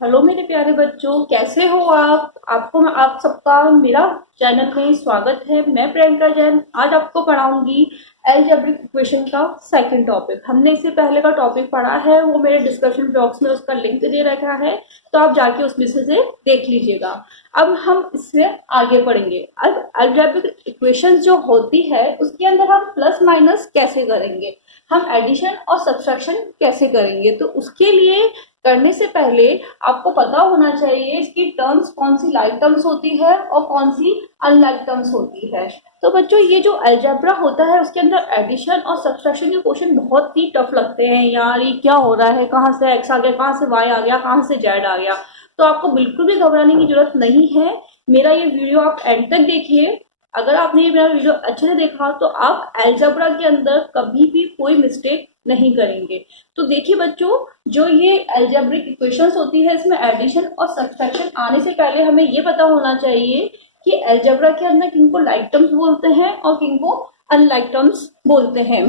Hello मेरे प्यारे बच्चों, कैसे हो आप सबका मेरा चैनल में स्वागत है। मैं प्रियंका जैन आज आपको पढ़ाऊंगी अलजेब्रिक इक्वेशन का सेकंड टॉपिक। हमने इससे पहले का टॉपिक पढ़ा है, वो मेरे डिस्क्रिप्शन बॉक्स में उसका लिंक दे रखा है, तो आप जाके उसमें से देख लीजिएगा। अब हम इससे आगे पढ़ेंगे। अब अलजेब्रिक इक्वेशन जो होती है उसके अंदर हम प्लस माइनस कैसे करेंगे, हम एडिशन और सब्ट्रैक्शन कैसे करेंगे। तो उसके लिए करने से पहले आपको पता होना चाहिए इसकी टर्म्स कौन सी लाइक टर्म्स होती है और कौन सी अनलाइक टर्म्स होती है। तो बच्चों, ये जो अलजेब्रा होता है उसके अंदर एडिशन और सब्ट्रैक्शन के क्वेश्चन बहुत ही टफ लगते हैं। यार ये क्या हो रहा है, कहाँ से एक्स आ गया, कहाँ से वाई आ गया, कहाँ से जेड आ गया। तो आपको बिल्कुल भी घबराने की जरूरत नहीं है। मेरा ये वीडियो आप एंड तक देखिए। अगर आपने ये मेरा वीडियो अच्छे से देखा तो आप अलजेब्रा के अंदर कभी भी कोई मिस्टेक नहीं करेंगे। तो देखिए बच्चों, जो ये अलजेब्रिक इक्वेशंस होती है इसमें एडिशन और सब्ट्रैक्शन आने से पहले हमें ये पता होना चाहिए कि अलजेब्रा के अंदर किनको लाइक टर्म्स बोलते हैं और किनको अनलाइक टर्म्स बोलते हैं।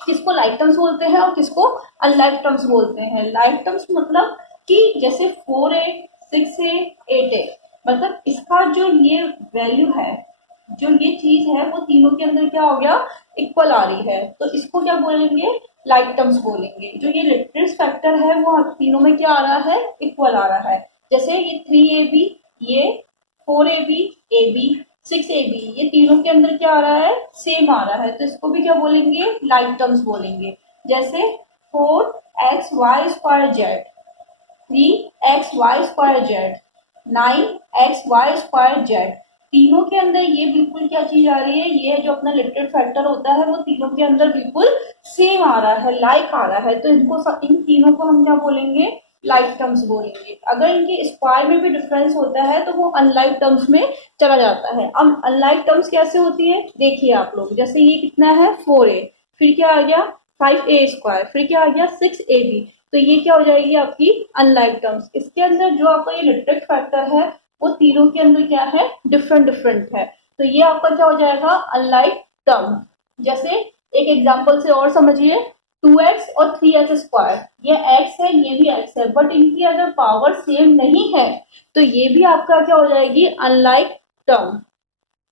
किसको लाइक टर्म्स बोलते हैं और किसको अनलाइक टर्म्स बोलते हैं। लाइक टर्म्स मतलब कि जैसे 4a 6a 8a, मतलब इसका जो ये वैल्यू है, जो ये चीज है वो तीनों के अंदर क्या हो गया, इक्वल आ रही है, तो इसको क्या बोलेंगे, लाइक टर्म्स बोलेंगे। जो ये लिटरेस फैक्टर है वो तीनों में क्या आ रहा है, इक्वल आ रहा है। जैसे ये 3ab, ये 4ab, ab 6ab, ये तीनों के अंदर क्या आ रहा है, सेम आ रहा है, तो इसको भी क्या बोलेंगे, लाइक टर्म्स बोलेंगे। जैसे 4xy² z, 3xy² z, 9xy² z, तीनों के अंदर ये बिल्कुल क्या चीज आ रही है, ये जो अपना लिटरेट फैक्टर होता है वो तीनों के अंदर बिल्कुल सेम आ रहा है, लाइक आ रहा है, तो इन तीनों को हम क्या बोलेंगे, लाइक टर्म्स बोलेंगे। अगर इनके स्क्वायर में भी डिफरेंस होता है तो वो अनलाइक टर्म्स में चला जाता है। अब अनलाइक टर्म्स कैसे होती है देखिए आप लोग। जैसे ये कितना है 4a, फिर क्या आ गया 5a², फिर क्या आ गया 6ab, तो ये क्या हो जाएगी आपकी अनलाइक टर्म्स। इसके अंदर जो आपका ये लिटरेट फैक्टर है वो तीनों के अंदर क्या है, डिफरेंट डिफरेंट है, तो ये आपका क्या हो जाएगा, अनलाइक टर्म। जैसे एक एग्जांपल से और समझिए, 2x और 3x², ये x है ये भी x है, बट इनकी अगर पावर सेम नहीं है तो ये भी आपका क्या हो जाएगी, अनलाइक टर्म।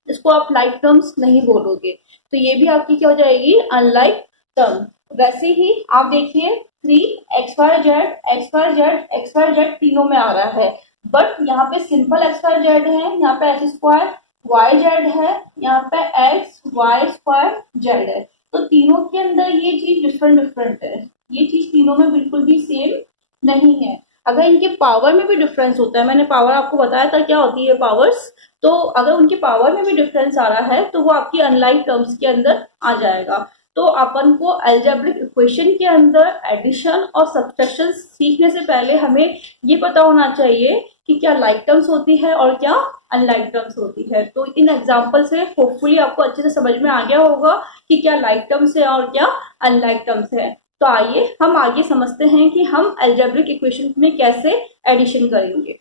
इसको आप लाइक टर्म्स नहीं बोलोगे, तो ये भी आपकी क्या हो जाएगी, अनलाइक टर्म। वैसे ही आप देखिए 3xyz तीनों में आ रहा है, बट यहाँ पे सिंपल xyz है, यहाँ पे x²yz है, यहाँ पे xy² है, तो तीनों के अंदर ये चीज डिफरेंट डिफरेंट है। ये चीज तीनों में बिल्कुल भी सेम नहीं है। अगर इनके पावर में भी डिफरेंस होता है, मैंने पावर आपको बताया था क्या होती है पावर्स, तो अगर उनके पावर में भी डिफरेंस आ रहा है तो वो आपकी अनलाइक टर्म्स के अंदर आ जाएगा। तो अपन को अलजेब्रिक इक्वेशन के अंदर एडिशन और सब्ट्रैक्शन सीखने से पहले हमें ये पता होना चाहिए कि क्या लाइक टर्म्स होती है और क्या अनलाइक टर्म्स होती है। तो इन एग्जाम्पल से होपफुली आपको अच्छे से समझ में आ गया होगा कि क्या लाइक टर्म्स है और क्या अनलाइक टर्म्स है। तो आइए हम आगे समझते हैं कि हम अलजेब्रिक इक्वेशन में कैसे एडिशन करेंगे।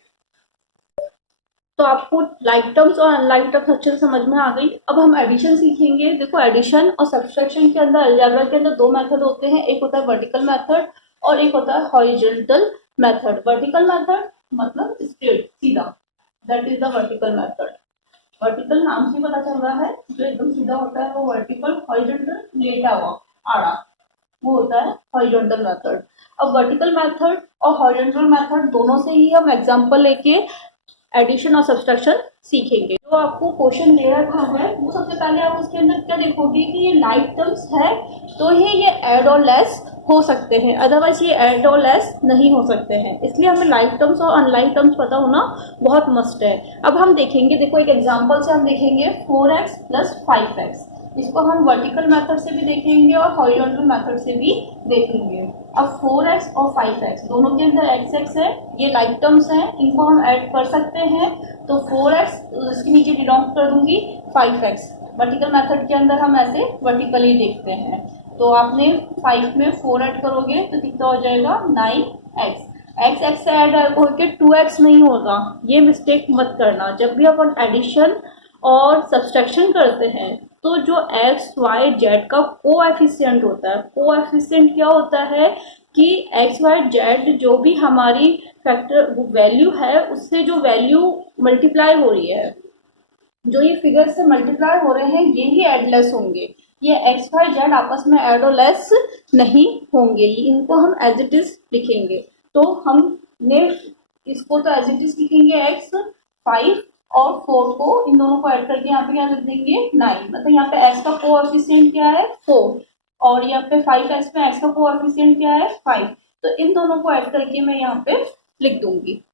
तो आपको लाइक टर्म्स और अनलाइक टर्म्स अच्छे से समझ में आ गई। अब हम एडिशन सीखेंगे। देखो, एडिशन और सब्ट्रैक्शन के अंदर अलजेब्रा के अंदर दो मेथड होते हैं, एक होता है वर्टिकल मेथड और एक होता है हॉरिजॉन्टल मेथड। वर्टिकल मेथड मतलब स्ट्रेट सीधा, that is the vertical method. Vertical नाम से पता चल रहा है, जो एकदम सीधा होता है वो वर्टिकल, हॉरिजॉन्टल लेटा हुआ आड़ा, वो होता है हॉरिजॉन्टल मेथड। अब वर्टिकल मेथड और हॉरिजॉन्टल मेथड दोनों से ही हम एग्जांपल लेके एडिशन और सब्सट्रैक्शन सीखेंगे। जो आपको क्वेश्चन दे रखा है वो सबसे पहले आप उसके अंदर क्या देखोगे कि ये लाइक टर्म्स है तो ये ऐड और लेस हो सकते हैं, अदरवाइज ये ऐड और लेस नहीं हो सकते हैं। इसलिए हमें लाइक टर्म्स और अनलाइक टर्म्स पता होना बहुत मस्ट है। अब हम देखेंगे, देखो एक एग्जांपल से हम देखेंगे 4x + 5x। इसको हम वर्टिकल मेथड से भी देखेंगे और हॉरिजॉन्टल मेथड से भी देखेंगे। अब 4x और 5x दोनों के अंदर x है, ये लाइक टर्म्स हैं, इनको हम ऐड कर सकते हैं। तो 4x इसके नीचे बिलोंग कर दूंगी 5x। वर्टिकल मेथड के अंदर हम ऐसे वर्टिकली देखते हैं। तो आपने 5 में 4 ऐड करोगे तो कितना हो जाएगा 9x। x से ऐड होकर 2x नहीं होगा, ये मिस्टेक मत करना। जब भी अपन एडिशन और सब्सट्रैक्शन करते हैं तो जो एक्स वाई जेड का कोएफिशिएंट होता है, कोएफिशिएंट क्या होता है कि एक्स वाई जेड जो भी हमारी फैक्टर वैल्यू है उससे जो वैल्यू मल्टीप्लाई हो रही है, जो ये फिगर से मल्टीप्लाई हो रहे हैं ये ही एडलेस होंगे। ये एक्स वाई जेड आपस में एड और लेस नहीं होंगे, इनको हम एज इट इज लिखेंगे। तो हमने इसको तो एज इट इज लिखेंगे एक्स, 5 और 4 को इन दोनों को ऐड करके यहाँ पे क्या लिख देंगे 9। मतलब यहाँ पे एक्स का कोएफिशिएंट क्या है 4 और यहाँ पे 5x में एक्स का कोएफिशिएंट क्या है 5। तो इन दोनों को ऐड करके मैं यहाँ पे लिख दूंगी।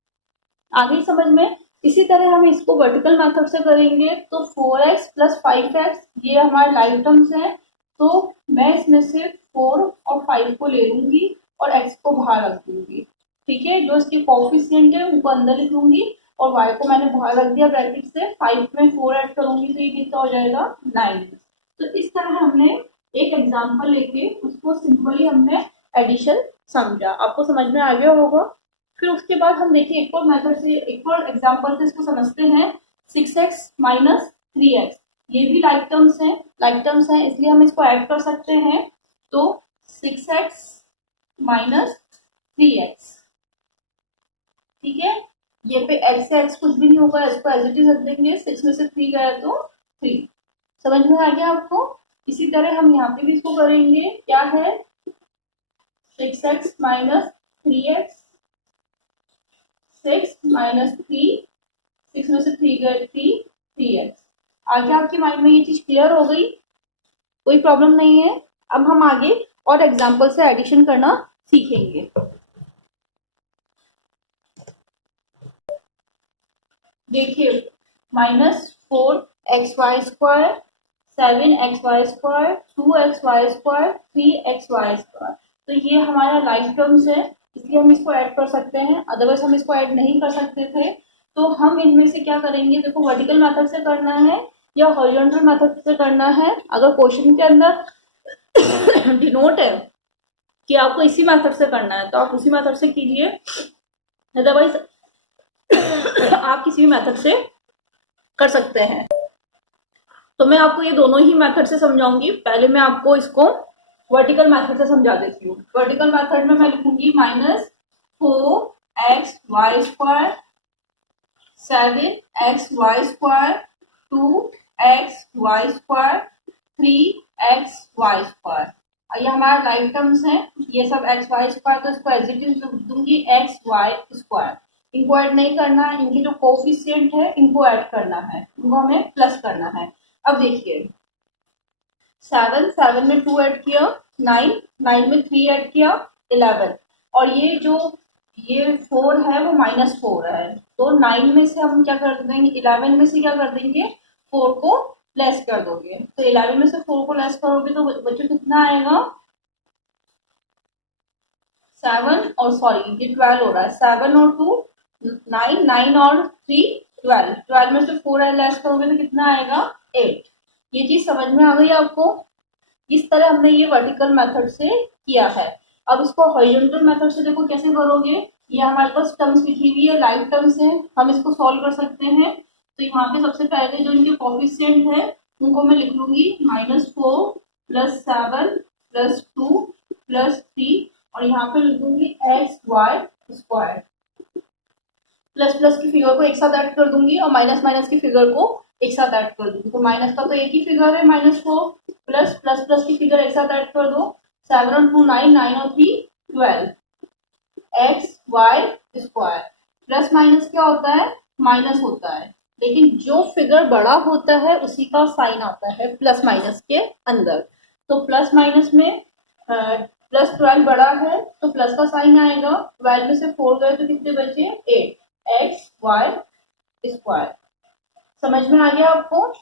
आगे समझ में। इसी तरह हम इसको वर्टिकल मेथड से करेंगे तो 4x प्लस 5x ये हमारे लाइव टर्म्स हैं। तो मैं इसमें से 4 और 5 को ले लूंगी और x को बाहर रख दूंगी। ठीक है, जो इसके कोएफिशिएंट है उनको अंदर लिख लूंगी और y को मैंने बाहर रख दिया ब्रैकेट से। 5 में 4 ऐड करूंगी तो ये कितना हो जाएगा 9। तो इस तरह हमने एक एग्जाम्पल लेके उसको सिंपली हमने एडिशन समझा। आपको समझ में आ गया होगा। फिर उसके बाद हम देखिए एक और मेथड से, एक और एग्जांपल से इसको समझते हैं। 6x माइनस 3x ये भी लाइक टर्म्स हैं, इसलिए हम इसको ऐड कर सकते हैं। तो 6x माइनस 3x, ठीक है, ये पे x से x कुछ भी नहीं होगा, इसको एज इट इज रख देंगे। 6 में से 3 गया तो 3। समझ में आ गया आपको। इसी तरह हम यहाँ पे भी इसको करेंगे। क्या है 6x माइनस 3x, 6 माइनस 3, 6 में से 3 गए 3x। आगे आपके माइंड में ये चीज क्लियर हो गई, कोई प्रॉब्लम नहीं है। अब हम आगे और एग्जाम्पल से एडिशन करना सीखेंगे। देखिए -4xy², 7xy², 2xy², 3xy²। तो ये हमारा लाइफ टर्म्स है, इसलिए हम इसको ऐड कर सकते हैं, अदरवाइज हम इसको ऐड नहीं कर सकते थे। तो हम इनमें से क्या करेंगे, देखो वर्टिकल मेथड से करना है या हॉरिजॉन्टल मेथड से करना है। अगर क्वेश्चन के अंदर डिनोट है कि आपको इसी मेथड से करना है तो आप उसी मेथड से कीजिए, अदरवाइज आप किसी भी मेथड से कर सकते हैं। तो मैं आपको ये दोनों ही मेथड से समझाऊंगी। पहले मैं आपको इसको वर्टिकल मेथड से समझा देती हूँ। वर्टिकल मेथड में मैं लिखूंगी -4xy², 7xy², 2xy², 3xy²। ये हमारा लाइव टर्म्स हैं, ये सब xy² तो इसको एज इट इज दूंगी xy²। इनको ऐड नहीं करना है, इनके जो कोफिशिएंट है इनको ऐड करना है, इनको हमें प्लस करना है। अब देखिए 7 में 2 ऐड किया 9 में 3 ऐड किया 11, और ये जो ये 4 है वो -4 है। तो 9 में से हम क्या कर देंगे, 11 में से क्या कर देंगे 4 को लेस कर दोगे। तो 11 में से 4 को लेस करोगे तो बच्चों कितना आएगा 7 और सॉरी ये 12 हो रहा है। 7 और 2 9, 9 और 3 12, 12 में से 4 लेस करोगे तो कितना आएगा 8। ये चीज समझ में आ गई आपको। इस तरह हमने ये वर्टिकल मेथड से किया है। अब इसको हॉरिजॉन्टल मेथड से देखो कैसे करोगे। ये हमारे पास टर्म्स लिखी हुई है, लाइव टर्म्स है, हम इसको सॉल्व कर सकते हैं। तो यहाँ पे सबसे पहले जो इनके कोफिशिएंट है उनको मैं लिख लूंगी -4 + 7 + 2 + 3, और यहाँ पे लिख दूंगी xy²। प्लस प्लस की फिगर को एक साथ ऐड कर दूंगी और माइनस माइनस की फिगर को एक साथ ऐड कर दूंगी। तो माइनस का तो एक ही फिगर है -4, प्लस प्लस प्लस की फिगर एक साथ ऐड कर दो। 7 और 2 9, 9 और 3 12, xy²। प्लस माइनस क्या होता है, माइनस होता है, लेकिन जो फिगर बड़ा होता है उसी का साइन आता है प्लस माइनस के अंदर। तो प्लस माइनस में +12 बड़ा है तो प्लस का साइन आएगा। 12 में से 4 गए तो कितने बचे 8, xy²। समझ में आ गया आपको।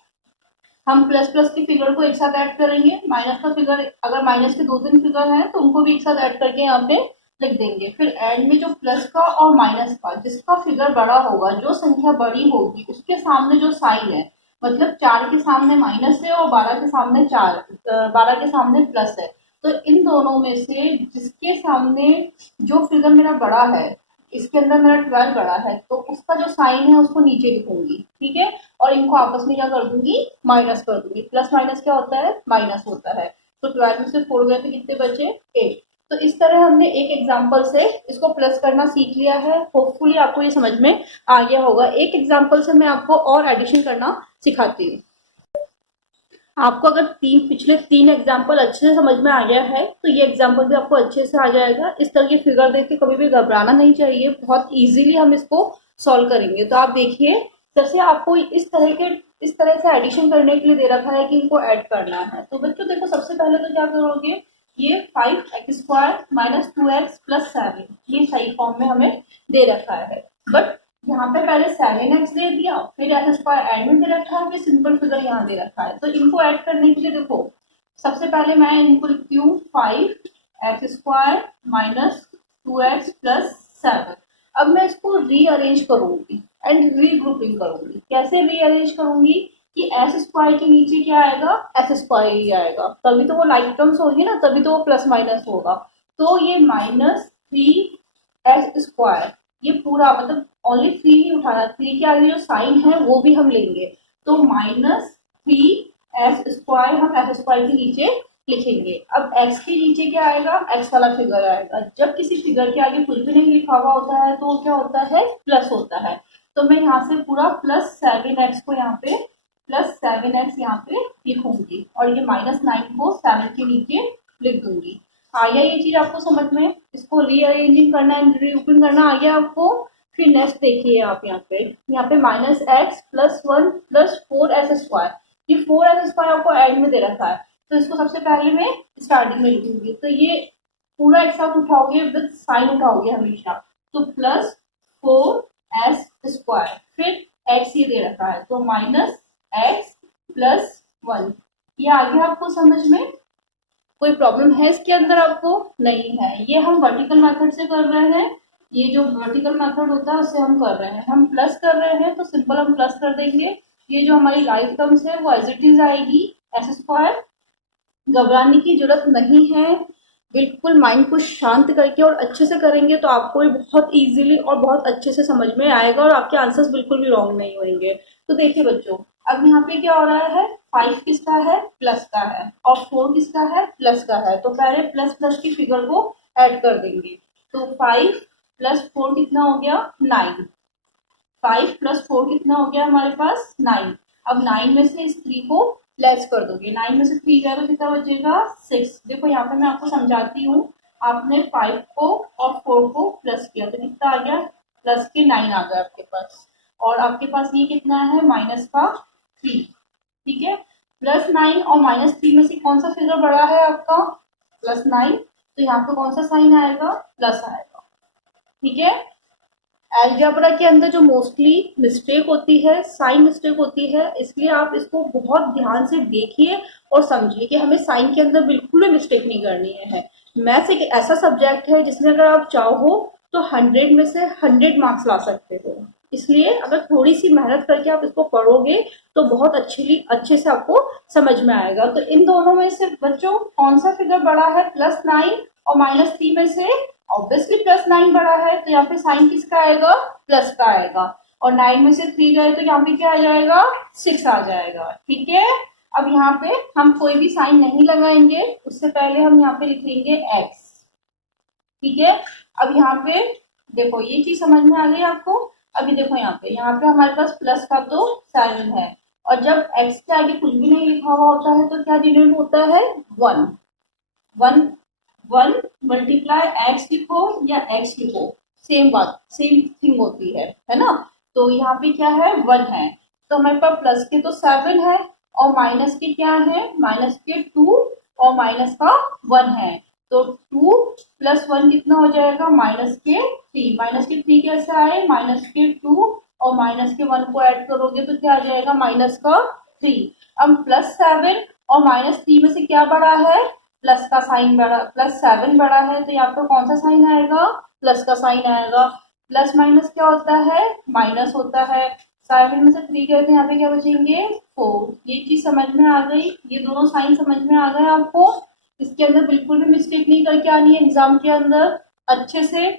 हम प्लस प्लस की फिगर को एक साथ ऐड करेंगे, माइनस का फिगर अगर माइनस के 2-3 फिगर हैं तो उनको भी एक साथ ऐड करके यहाँ पे लिख देंगे। फिर एंड में जो प्लस का और माइनस का जिसका फिगर बड़ा होगा, जो संख्या बड़ी होगी उसके सामने जो साइन है, मतलब 4 के सामने माइनस है और 12 के सामने 12 के सामने प्लस है, तो इन दोनों में से जिसके सामने जो फिगर मेरा बड़ा है, इसके अंदर मेरा 12 बड़ा है, तो उसका जो साइन है उसको नीचे लिखूंगी। ठीक है, और इनको आपस में क्या कर दूंगी, माइनस कर दूंगी। प्लस माइनस क्या होता है, माइनस होता है। तो 12 में से 4 गए तो कितने बचे 8। तो इस तरह हमने एक एग्जाम्पल से इसको प्लस करना सीख लिया है। होपफुली आपको ये समझ में आ गया होगा। एक एग्जाम्पल से मैं आपको और एडिशन करना सिखाती हूँ। आपको अगर पिछले तीन एग्जाम्पल अच्छे से समझ में आ गया है तो ये एग्जाम्पल भी आपको अच्छे से आ जाएगा। इस तरह की फिगर देख के कभी भी घबराना नहीं चाहिए, बहुत इजीली हम इसको सॉल्व करेंगे। तो आप देखिए, जैसे आपको इस तरह से एडिशन करने के लिए दे रखा है कि इनको ऐड करना है। तो बच्चों देखो, सबसे पहले तो क्या करोगे, ये 5x² माइनस 2x प्लस 7 ये सही फॉर्म में हमें दे रखा है। बट यहाँ पे पहले 7x दे दिया, फिर x² ऐड में दे रखा है, फिर सिंपल फिगर यहाँ दे रखा है। तो इनको ऐड करने के लिए देखो, सबसे पहले मैं इनको लिखती हूँ 5x² माइनस 2x प्लस 7। अब मैं इसको रीअरेंज करूंगी एंड रीग्रुपिंग करूंगी। कैसे रीअरेंज करूंगी कि s² के नीचे क्या आएगा, s² ही आएगा, तभी तो वो लाइक टर्म्स होगी ना, तभी तो वो प्लस माइनस होगा। तो ये -3s², ये पूरा मतलब ओनली 3 ही उठाना, 3 के आगे जो साइन है वो भी हम लेंगे। तो -3s² हम s² के नीचे लिखेंगे। अब x के नीचे क्या आएगा, x वाला फिगर आएगा। जब किसी फिगर के आगे कुछ भी नहीं लिखा हुआ होता है तो क्या होता है, प्लस होता है। तो मैं यहाँ से पूरा +7x को यहाँ पे +7x यहाँ पे लिखूंगी और ये -9 को 7 के नीचे लिख दूंगी। आ गया ये चीज आपको समझ में? इसको रीअरेंजिंग करना है, रीग्रुपिंग करना आ गया आपको। फिर नेक्स्ट देखिए आप यहाँ पे -x + 1 + 4s², ये 4s² आपको एड में दे रखा है। तो इसको सबसे पहले मैं स्टार्टिंग में लिखूंगी। तो ये पूरा एक साथ उठाओगे, विद साइन उठाओगे हमेशा। तो +4s², फिर x ये दे रखा है तो -x + 1। ये आ गया आपको समझ में? कोई प्रॉब्लम है इसके अंदर आपको? नहीं है। ये हम वर्टिकल मेथड से कर रहे हैं, ये जो वर्टिकल मेथड होता है उससे हम कर रहे हैं। हम प्लस कर रहे हैं तो सिंपल हम प्लस कर देंगे। ये जो हमारी लाइक टर्म्स है वो एज इट इज आएगी s²। घबराने की जरूरत नहीं है, बिल्कुल माइंड को शांत करके और अच्छे से करेंगे तो आपको ये बहुत इजीली और बहुत अच्छे से समझ में आएगा और आपके आंसर्स बिल्कुल भी रॉन्ग नहीं होंगे। तो देखिए बच्चों, अब यहाँ पे क्या हो रहा है, 5 किसका है, प्लस का है, और 4 किसका है, प्लस का है। तो पहले प्लस प्लस की फिगर को ऐड कर देंगे। तो 5 + 4 कितना हो गया, 9। 5 + 4 कितना हो गया हमारे पास, 9। अब 9 में से इस 3 को लेस कर दोगे, 9 में से 3 गया तो कितना बचेगा, 6। देखो यहाँ पे मैं आपको समझाती हूँ। आपने 5 को और 4 को प्लस किया तो कितना आ गया, प्लस के 9 आ गया आपके पास। और आपके पास ये कितना है, -3। ठीक है, +9 और -3 में से कौन सा फिगर बड़ा है आपका, +9। तो यहाँ पे कौन सा साइन आएगा, प्लस आएगा। ठीक है, अलजेब्रा के अंदर जो मोस्टली मिस्टेक होती है, साइन मिस्टेक होती है, इसलिए आप इसको बहुत ध्यान से देखिए और समझिए कि हमें साइन के अंदर बिल्कुल भी मिस्टेक नहीं करनी है। मैथ्स एक ऐसा सब्जेक्ट है जिसमें अगर आप चाहो तो 100 में से 100 मार्क्स ला सकते हो। इसलिए अगर थोड़ी सी मेहनत करके आप इसको पढ़ोगे तो बहुत अच्छे से आपको समझ में आएगा। तो इन दोनों में से बच्चों कौन सा फिगर बड़ा है, +9 और -3 में से ऑब्वियसली +9 बड़ा है, तो यहाँ पे साइन किसका आएगा, प्लस का आएगा। और 9 में से 3 गए तो यहाँ पे क्या आ जाएगा, 6 आ जाएगा। ठीक है, अब यहाँ पे हम कोई भी साइन नहीं लगाएंगे, उससे पहले हम यहाँ पे लिखेंगे x। ठीक है, अब यहाँ पे देखो ये चीज समझ में आ गई आपको। अभी देखो यहाँ पे हमारे पास प्लस का तो 7 है, और जब x के आगे कुछ भी नहीं लिखा हुआ होता है तो क्या डिनोट होता है, 1। 1 मल्टीप्लाई x लिखो या x लिखो, सेम बात, सेम थिंग होती है ना। तो यहाँ पे क्या है, 1 है। तो हमारे पास प्लस के तो 7 है और माइनस के क्या है, माइनस के 2 और माइनस का 1 है। तो 2 + 1 कितना हो जाएगा, -3। -3 कैसे आए, -2 और -1 को ऐड करोगे तो क्या आ जाएगा, -3। अब +7 और -3 में से क्या बड़ा है, प्लस का साइन बड़ा, +7 बड़ा है तो यहाँ पर कौन सा साइन आएगा, प्लस का साइन आएगा। प्लस माइनस क्या होता है, माइनस होता है। 7 में से 3 गए तो यहाँ पे क्या बचेंगे, 4। ये चीज समझ में आ गई, ये दोनों साइन समझ में आ गए आपको। इसके अंदर बिल्कुल भी मिस्टेक नहीं करके आनी है एग्जाम के अंदर, अच्छे से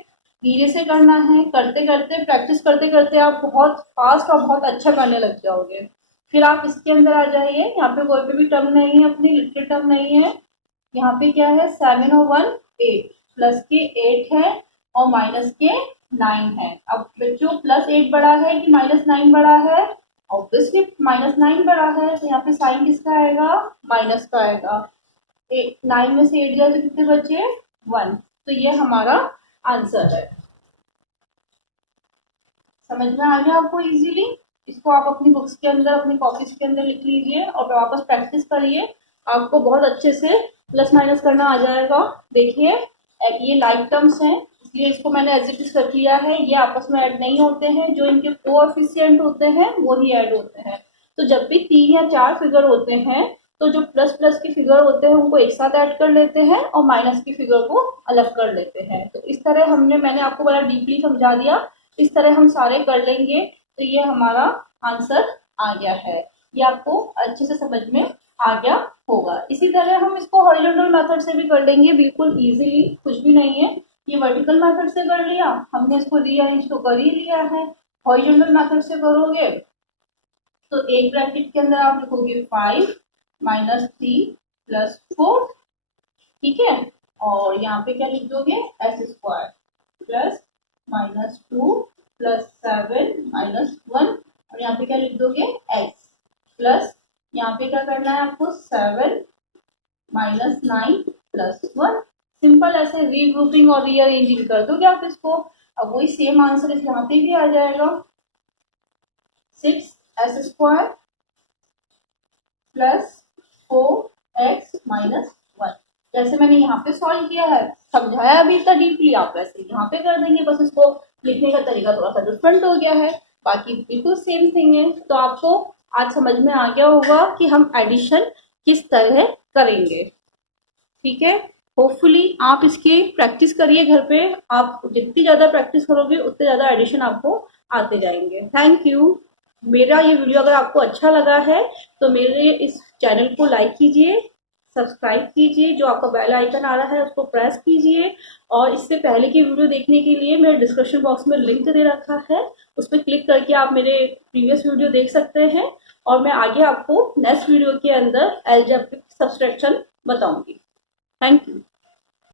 धीरे से करना है। करते करते प्रैक्टिस करते करते आप बहुत फास्ट और बहुत अच्छा करने लग जाओगे। फिर आप इसके अंदर आ जाइए, यहाँ पे कोई भी टर्म नहीं है, अपनी लिटरेट टर्म नहीं है। यहाँ पे क्या है, 7 और 1 8। प्लस के 8 है और माइनस के 9 है। अब बच्चों प्लस 8 बड़ा है कि माइनस 9 बड़ा है? ऑब्वियसली माइनस 9 बड़ा है, तो यहाँ पे साइन किसका आएगा? माइनस का आएगा। 9 में से 8 गए तो कितने बचे? 1। तो ये हमारा आंसर है। समझ में आ गया आपको इजीली? इसको आप अपनी बुक्स के अंदर, अपनी कॉपीज के अंदर लिख लीजिए और वापस प्रैक्टिस करिए, आपको बहुत अच्छे से प्लस माइनस करना आ जाएगा। देखिए ये लाइक टर्म्स हैं, इसलिए इसको मैंने एज इट इज रख लिया है। ये आपस में ऐड नहीं होते हैं, जो इनके कोएफिशिएंट होते हैं वो ही ऐड होते हैं। तो जब भी 3 या 4 फिगर होते हैं तो जो प्लस प्लस की फिगर होते हैं उनको एक साथ ऐड कर लेते हैं और माइनस की फिगर को अलग कर लेते हैं। तो इस तरह मैंने आपको बड़ा डीपली समझा दिया, इस तरह हम सारे कर लेंगे तो ये हमारा आंसर आ गया है। ये आपको अच्छे से समझ में आ गया होगा। इसी तरह हम इसको हॉरिजॉन्टल मेथड से भी कर लेंगे, बिल्कुल इजीली, कुछ भी नहीं है। ये वर्टिकल मेथड से कर लिया हमने, इसको रीअरेंज तो कर ही लिया है। हॉरिजॉन्टल मेथड से करोगे तो एक ब्रैकेट के अंदर आप लिखोगे 5 माइनस 3 प्लस 4, ठीक है। और यहाँ पे क्या लिख दोगे? s square plus minus 2 plus 7 minus 1, और यहाँ पे क्या लिख दोगे? x प्लस यहाँ पे क्या करना है आपको? 7 माइनस 9 प्लस 1। सिंपल ऐसे रीग्रुपिंग और रीअरेंजिंग कर दोगे आप इसको। अब वही सेम आंसर इस यहाँ पे भी आ जाएगा, 6s square plus 4x minus 1। जैसे मैंने यहाँ पे सॉल्व किया है, समझाया अभी इतना डीपली, आप वैसे यहाँ पे कर देंगे, बस इसको लिखने का तरीका थोड़ा सा डिफरेंट हो गया है, बाकी बिल्कुल सेम थिंग है। तो आपको आज समझ में आ गया होगा कि हम एडिशन किस तरह करेंगे, ठीक है। होपफुली आप इसकी प्रैक्टिस करिए घर पे, आप जितनी ज्यादा प्रैक्टिस करोगे उतने ज्यादा एडिशन आपको आते जाएंगे। Thank you. मेरा ये वीडियो अगर आपको अच्छा लगा है तो मेरे इस चैनल को लाइक कीजिए, सब्सक्राइब कीजिए, जो आपका बेल आइकन आ रहा है उसको प्रेस कीजिए, और इससे पहले की वीडियो देखने के लिए मेरे डिस्क्रिप्शन बॉक्स में लिंक दे रखा है, उस पर क्लिक करके आप मेरे प्रीवियस वीडियो देख सकते हैं। और मैं आगे आपको नेक्स्ट वीडियो के अंदर अलजेब्रिक सब्सट्रैक्शन बताऊंगी। Thank you.